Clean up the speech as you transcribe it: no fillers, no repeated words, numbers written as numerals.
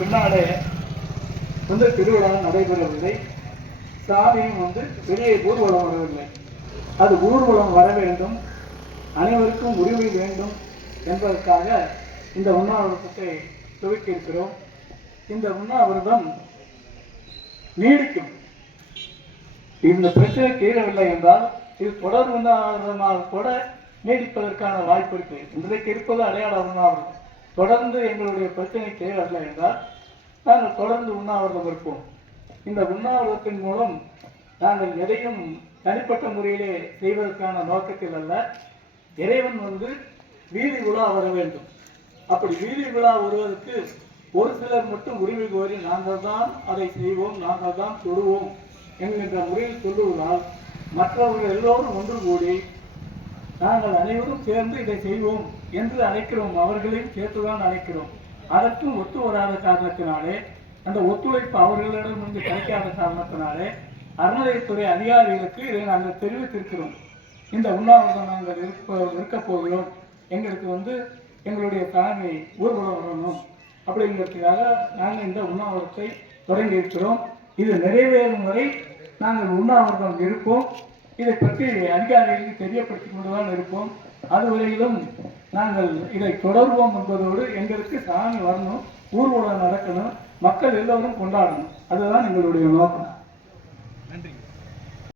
பின்னாலே திருவிழா நடைபெறவில்லை. சாமியும் வெளியே ஊர்வலம் வரவில்லை. அது ஊர்வலம் வர வேண்டும், அனைவருக்கும் உரிமை வேண்டும் என்பதற்காக இந்த உண்ணாவிரதத்தை துவக்கி இருக்கிறோம். இந்த உண்ணாவிரதம் நீடிக்கும். இந்த பிரச்சனை தீரவில்லை என்றால் இது தொடர் உண்ணாவிரதமாக கூட நீடிப்பதற்கான வாய்ப்பு இருக்கு. இன்றைக்கு இருப்பது அடையாள உண்ணாவிரதம். தொடர்ந்து எங்களுடைய பிரச்சனை தீரவில்லை என்றால் நாங்கள் தொடர்ந்து உண்ணாவிரதம் இருப்போம். இந்த உண்ணாவிரதத்தின் மூலம் நாங்கள் எதையும் தனிப்பட்ட முறையிலே செய்வதற்கான நோக்கத்தில் அல்ல. இறைவன் வீதி விழா வர வேண்டும். அப்படி வீதி விழா வருவதற்கு ஒரு சிலர் மட்டும் உரிமை கோரி நாங்கள் தான் அதை செய்வோம், நாங்கள் தான் தொடுவோம் என்கின்ற முறையில் சொல்லுவதால் மற்றவர்கள் எல்லோரும் ஒன்று கூடி நாங்கள் அனைவரும் சேர்ந்து இதை செய்வோம் என்று அழைக்கிறோம். அவர்களையும் சேர்த்துதான் அழைக்கிறோம். அதற்கும் ஒத்து வராத காரணத்தினாலே, அந்த ஒத்துழைப்பு அவர்களிடம் கிடைக்காத காரணத்தினாலே அறநிலையத்துறை அதிகாரிகளுக்கு இதை நாங்கள் தெரிவித்திருக்கிறோம். இந்த உண்ணாவிரதம் நாங்கள் இருக்கப் போகிறோம், எங்களுக்கு எங்களுடைய சாமி ஊர்வலம் வரணும் அப்படிங்கிறதுக்காக நாங்கள் இந்த உண்ணாவிரதத்தை தொடங்கி இருக்கிறோம். இது நிறைவேறும் வரை நாங்கள் உண்ணாவிரதம் இருப்போம். இதை பற்றி அதிகாரிகளுக்கு தெரியப்படுத்திக் கொண்டுதான் இருப்போம். அதுவரையிலும் நாங்கள் இதை தொடர்வோம் என்பதோடு எங்களுக்கு சாமி வரணும், ஊர்வலம் நடக்கணும், மக்கள் எல்லோரும் கொண்டாடணும். அதுதான் எங்களுடைய நோக்கம்.